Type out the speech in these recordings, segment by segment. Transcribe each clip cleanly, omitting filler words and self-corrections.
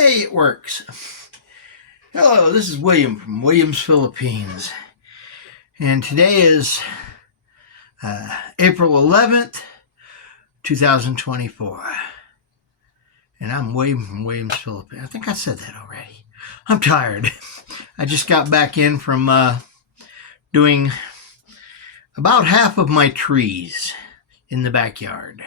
Hey, it works. Hello, this is William from Williams, Philippines. And today is April 11th, 2024. And I'm William from Williams, Philippines. I think I said that already. I'm tired. I just got back in from doing about half of my trees in the backyard.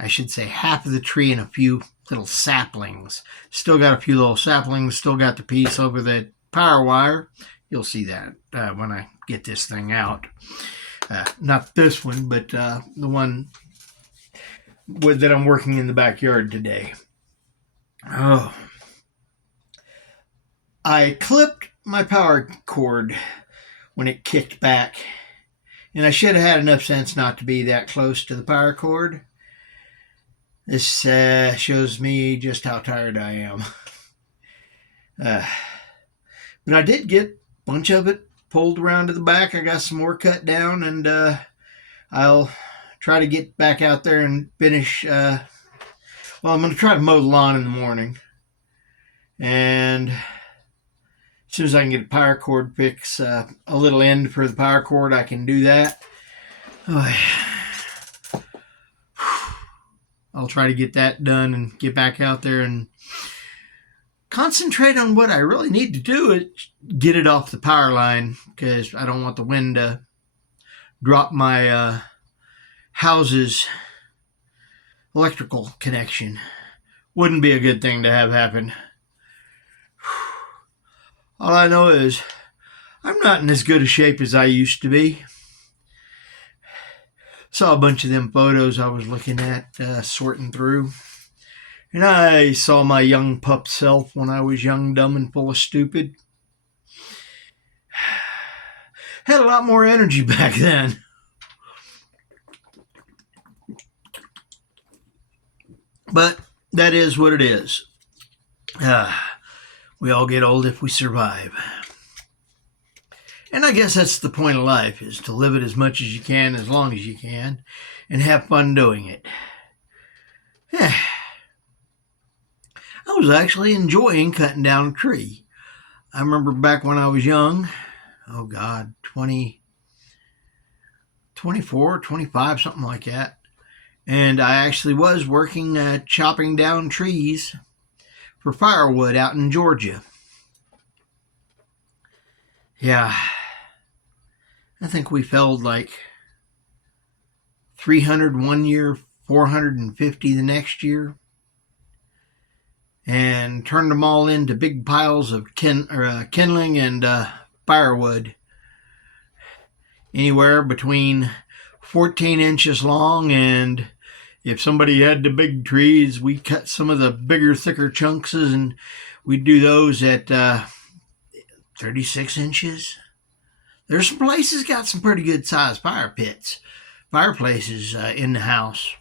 I should say half of the tree and a few little saplings. Still got a few little saplings, still got the piece over the power wire. You'll see that when I get this thing out. Not this one, but the one that I'm working in the backyard today. Oh. I clipped my power cord when it kicked back, and I should have had enough sense not to be that close to the power cord. This shows me just how tired I am. But I did get a bunch of it pulled around to the back. I got some more cut down, and I'll try to get back out there and finish. I'm going to try to mow the lawn in the morning. And as soon as I can get a power cord fix, a little end for the power cord, I can do that. I'll try to get that done and get back out there and concentrate on what I really need to do is get it off the power line, because I don't want the wind to drop my house's electrical connection. Wouldn't be a good thing to have happen. All I know is I'm not in as good a shape as I used to be. Saw a bunch of them photos I was looking at, sorting through. And I saw my young pup self when I was young, dumb, and full of stupid. Had a lot more energy back then. But that is what it is. We all get old if we survive. And I guess that's the point of life, is to live it as much as you can, as long as you can, and have fun doing it. I was actually enjoying cutting down a tree. I remember back when I was young, 24, 25, something like that. And I actually was working, chopping down trees for firewood out in Georgia. Yeah. I think we felled like 300 one year, 450 the next year, and turned them all into big piles of kindling and firewood, anywhere between 14 inches long, and if somebody had the big trees, we cut some of the bigger, thicker chunks, and we'd do those at 36 inches. There's some places got some pretty good sized fireplaces in the house.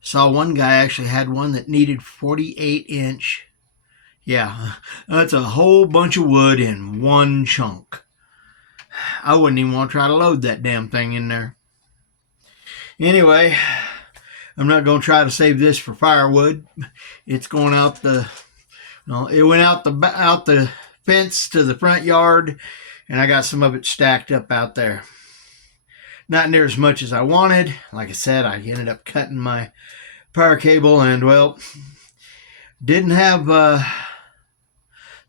Saw one guy actually had one that needed 48 inch. Yeah, that's a whole bunch of wood in one chunk. I wouldn't even want to try to load that damn thing in there. Anyway, I'm not going to try to save this for firewood. It's going out it went out the fence to the front yard, and I got some of it stacked up out there. Not near as much as I wanted. Like I said, I ended up cutting my power cable, and didn't have a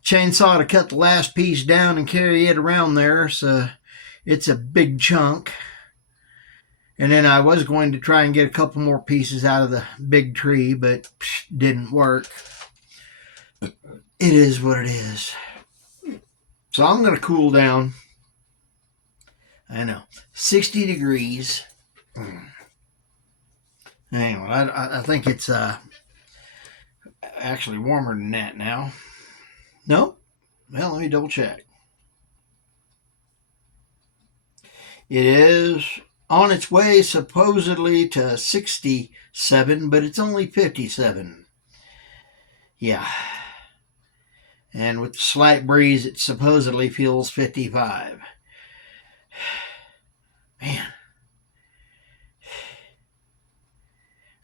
chainsaw to cut the last piece down and carry it around there, so it's a big chunk. And then I was going to try and get a couple more pieces out of the big tree, but didn't work. It is what it is. So I'm going to cool down. I know, 60 degrees. Anyway, I think it's actually warmer than that now. No? Well, let me double check. It is on its way supposedly to 67, but it's only 57. Yeah. And with the slight breeze, it supposedly feels 55. Man,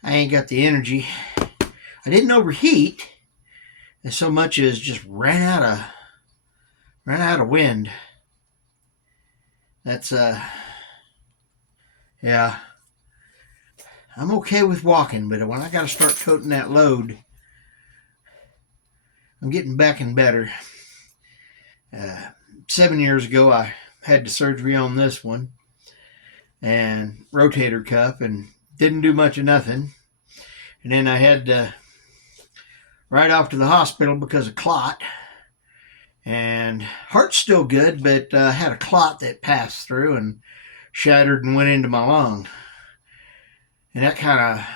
I ain't got the energy. I didn't overheat as so much as just ran out of wind. That's yeah. I'm okay with walking, but when I got to start toting that load, I'm getting back and better. 7 years ago, I had the surgery on this one and rotator cuff, and didn't do much of nothing. And then I had to right off to the hospital because of clot. And heart's still good, but had a clot that passed through and shattered and went into my lung. And that kind of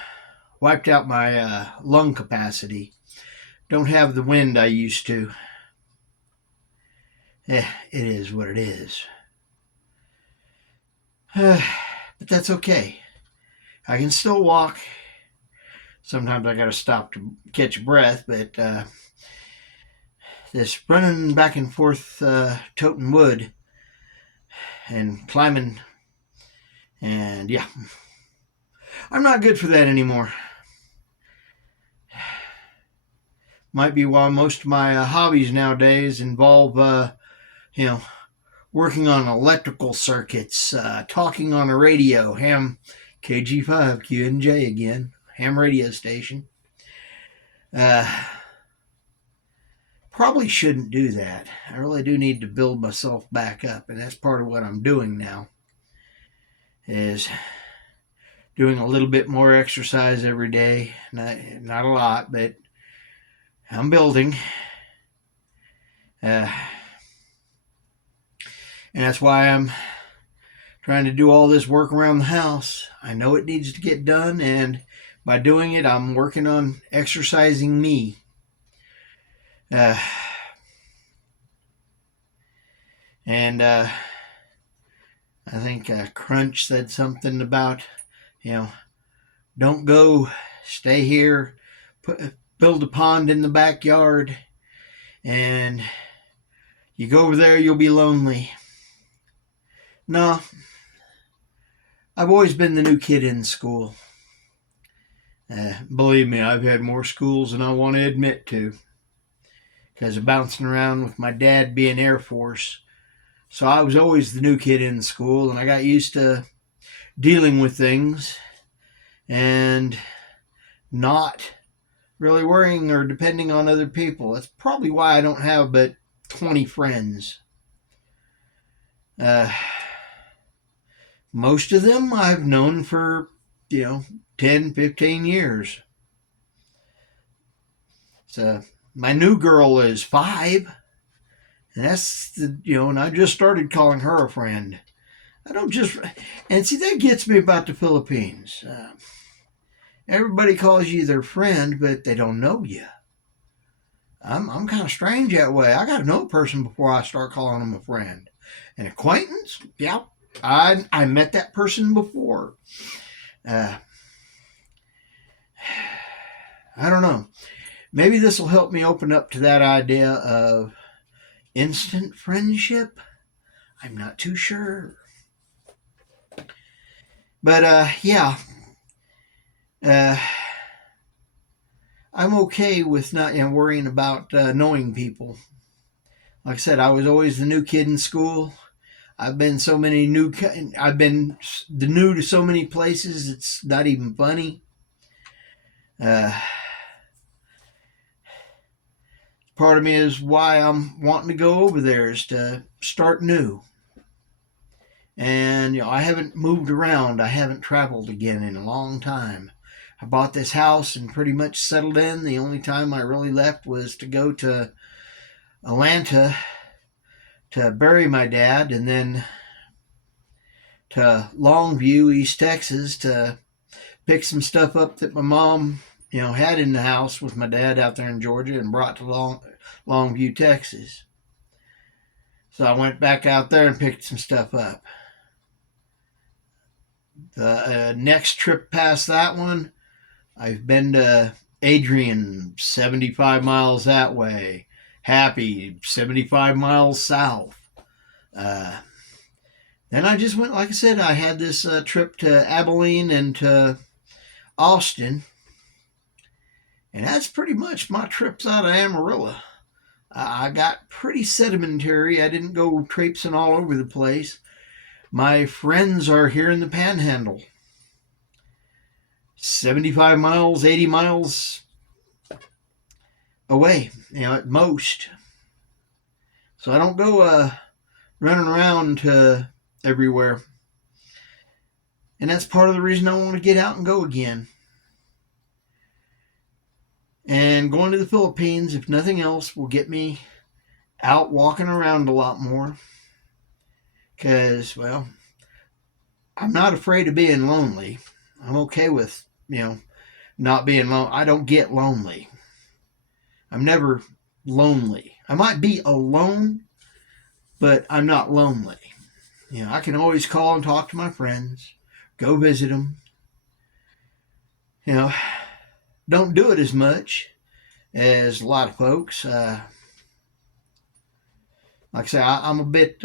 wiped out my lung capacity. Don't have the wind I used to. It is what it is. But that's okay. I can still walk. Sometimes I got to stop to catch a breath, but this running back and forth, toting wood and climbing, and yeah, I'm not good for that anymore. Might be why most of my hobbies nowadays involve, working on electrical circuits, talking on a radio, ham KG5 QNJ again, ham radio station. Probably shouldn't do that. I really do need to build myself back up, and that's part of what I'm doing now, is doing a little bit more exercise every day. Not a lot, but I'm building. And that's why I'm trying to do all this work around the house. I know it needs to get done, and by doing it, I'm working on exercising me. And I think Crunch said something about, don't go, stay here, build a pond in the backyard, and you go over there, you'll be lonely. No, I've always been the new kid in school. Believe me, I've had more schools than I want to admit to, because of bouncing around with my dad being Air Force. So I was always the new kid in school, and I got used to dealing with things and not really worrying or depending on other people. That's probably why I don't have but 20 friends. Most of them I've known for, 10, 15 years. So my new girl is 5. And that's and I just started calling her a friend. I don't just, and see, that gets me about the Philippines. Everybody calls you their friend, but they don't know you. I'm kind of strange that way. I got to know a person before I start calling them a friend. An acquaintance? Yeah, I met that person before. I don't know. Maybe this will help me open up to that idea of instant friendship. I'm not too sure. But yeah. I'm okay with not worrying about knowing people. Like I said, I was always the new kid in school. I've been I've been the new to so many places, it's not even funny. Part of me is why I'm wanting to go over there, is to start new. And I haven't moved around. I haven't traveled again in a long time. I bought this house and pretty much settled in. The only time I really left was to go to Atlanta to bury my dad, and then to Longview, East Texas, to pick some stuff up that my mom, had in the house with my dad out there in Georgia and brought to Longview, Texas. So I went back out there and picked some stuff up. The next trip past that one, I've been to Adrian, 75 miles that way. Happy, 75 miles south. Then I just went, like I said, I had this trip to Abilene and to Austin. And that's pretty much my trips out of Amarillo. I got pretty sedimentary. I didn't go traipsing all over the place. My friends are here in the Panhandle, 75 miles, 80 miles away, at most. So I don't go running around everywhere. And that's part of the reason I want to get out and go again. And going to the Philippines, if nothing else, will get me out walking around a lot more. Because, well, I'm not afraid of being lonely. I'm okay with, not being lonely. I don't get lonely. I'm never lonely. I might be alone, but I'm not lonely. I can always call and talk to my friends, go visit them. Don't do it as much as a lot of folks. Like I say, I'm a bit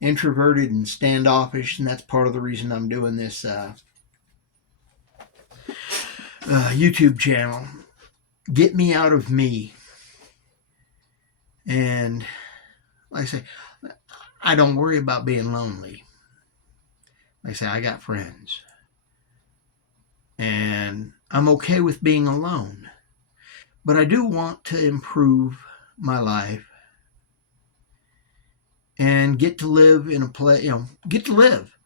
introverted and standoffish, and that's part of the reason I'm doing this YouTube channel. Get me out of me. And like I say, I don't worry about being lonely. Like I say, I got friends. And I'm okay with being alone. But I do want to improve my life and get to live in a place, get to live.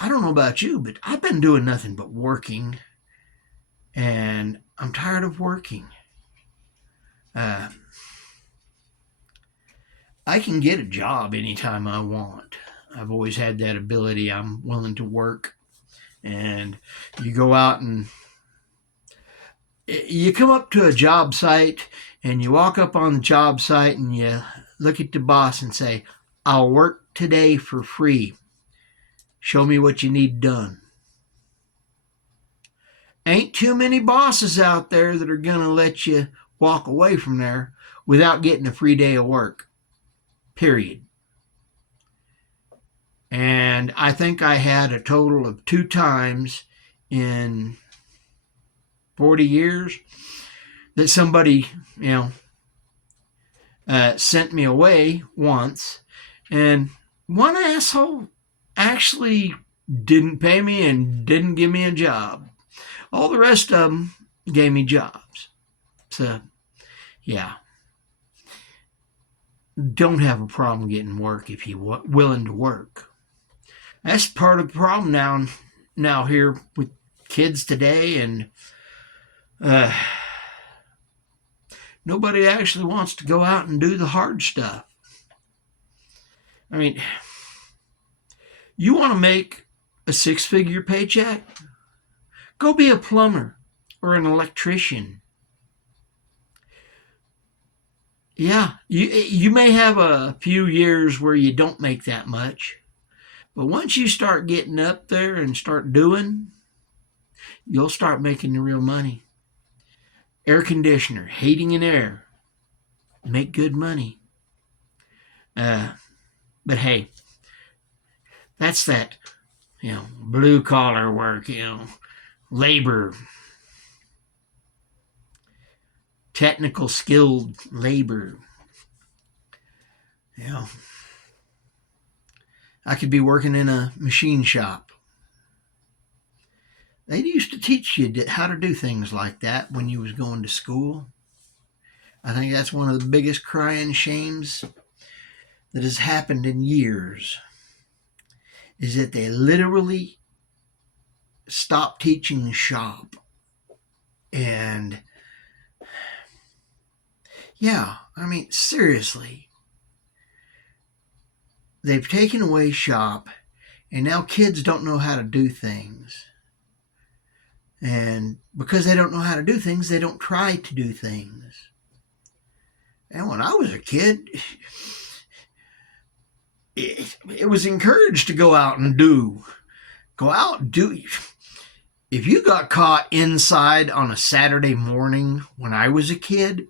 I don't know about you, but I've been doing nothing but working. And I'm tired of working. I can get a job anytime I want. I've always had that ability. I'm willing to work. And you go out and you come up to a job site and you walk up on the job site and you look at the boss and say, I'll work today for free. Show me what you need done. Ain't too many bosses out there that are going to let you walk away from there without getting a free day of work. Period. And I think I had a total of 2 times in 40 years that somebody, sent me away once. And one asshole actually didn't pay me and didn't give me a job. All the rest of them gave me jobs. So, yeah. Don't have a problem getting work if you're willing to work. That's part of the problem now here with kids today, and nobody actually wants to go out and do the hard stuff. I mean, you want to make a 6-figure paycheck? Go be a plumber or an electrician. Yeah, you may have a few years where you don't make that much. But once you start getting up there and start doing, you'll start making the real money. Air conditioner, heating and air, make good money. But hey, that's that, blue collar work, labor, technical skilled labor. I could be working in a machine shop. They used to teach you how to do things like that when you was going to school. I think that's one of the biggest crying shames that has happened in years, is that they literally stopped teaching shop. And yeah, I mean, seriously. They've taken away shop, and now kids don't know how to do things. And because they don't know how to do things, they don't try to do things. And when I was a kid, it was encouraged to go out and do. Go out and do. If you got caught inside on a Saturday morning when I was a kid,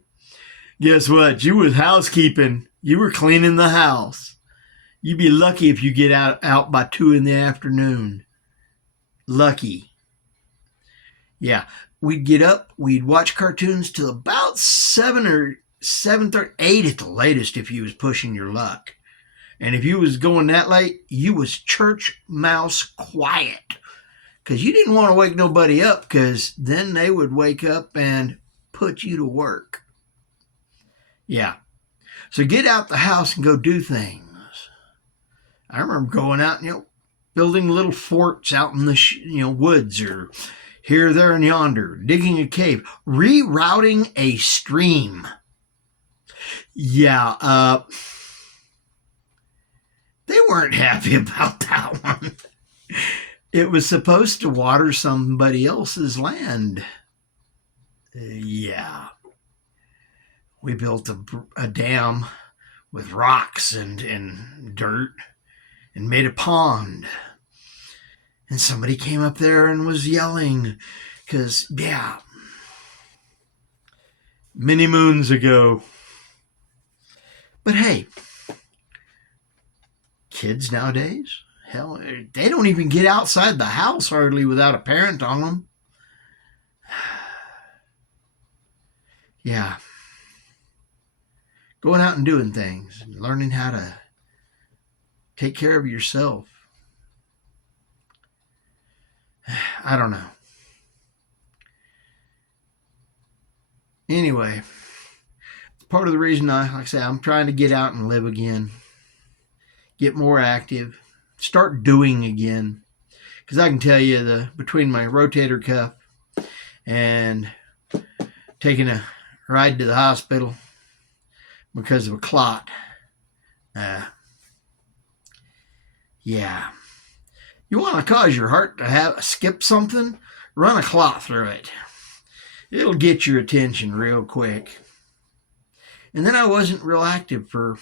guess what? You was housekeeping. You were cleaning the house. You'd be lucky if you get out by 2 in the afternoon. Lucky. Yeah, we'd get up, we'd watch cartoons till about 7 or 7:30, 8 at the latest if you was pushing your luck. And if you was going that late, you was church mouse quiet. Because you didn't want to wake nobody up, because then they would wake up and put you to work. Yeah. So get out the house and go do things. I remember going out, building little forts out in the woods, or here, there, and yonder, digging a cave, rerouting a stream. Yeah, they weren't happy about that one. It was supposed to water somebody else's land. Yeah. We built a dam with rocks and dirt and made a pond. And somebody came up there and was yelling because, yeah, many moons ago. But hey, kids nowadays, hell, they don't even get outside the house hardly without a parent on them. Yeah. Going out and doing things, and learning how to take care of yourself. I don't know. Anyway, part of the reason like I say, I'm trying to get out and live again, get more active, start doing again. Because I can tell you, between my rotator cuff and taking a ride to the hospital because of a clot, yeah. You want to cause your heart to skip something? Run a clot through it. It'll get your attention real quick. And then I wasn't real active for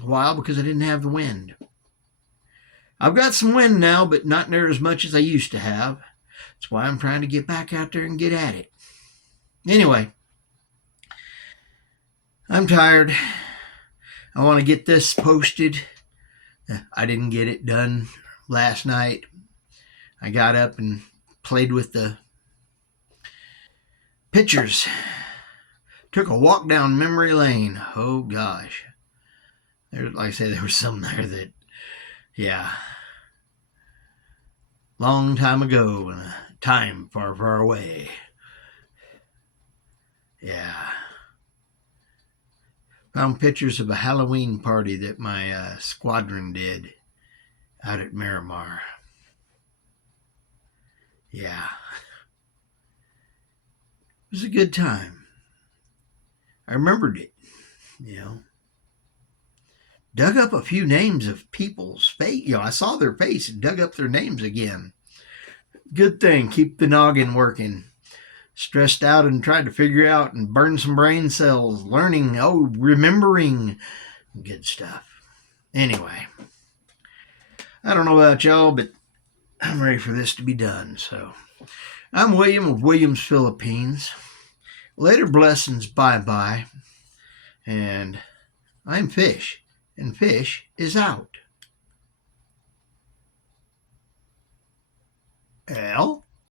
a while because I didn't have the wind. I've got some wind now, but not near as much as I used to have. That's why I'm trying to get back out there and get at it. Anyway, I'm tired. I want to get this posted. I didn't get it done last night. I got up and played with the pictures. Took a walk down memory lane. Oh gosh. Like I say, there was some there that, yeah, long time ago in a time far, far away. Yeah. Found pictures of a Halloween party that my squadron did out at Miramar. Yeah. It was a good time. I remembered it, Dug up a few names of people's face. I saw their face and dug up their names again. Good thing. Keep the noggin working. Stressed out and tried to figure out and burn some brain cells. Learning, remembering. Good stuff. Anyway, I don't know about y'all, but I'm ready for this to be done. So, I'm William of Williams, Philippines. Later blessings, bye-bye. And I'm Fish, and Fish is out. Al?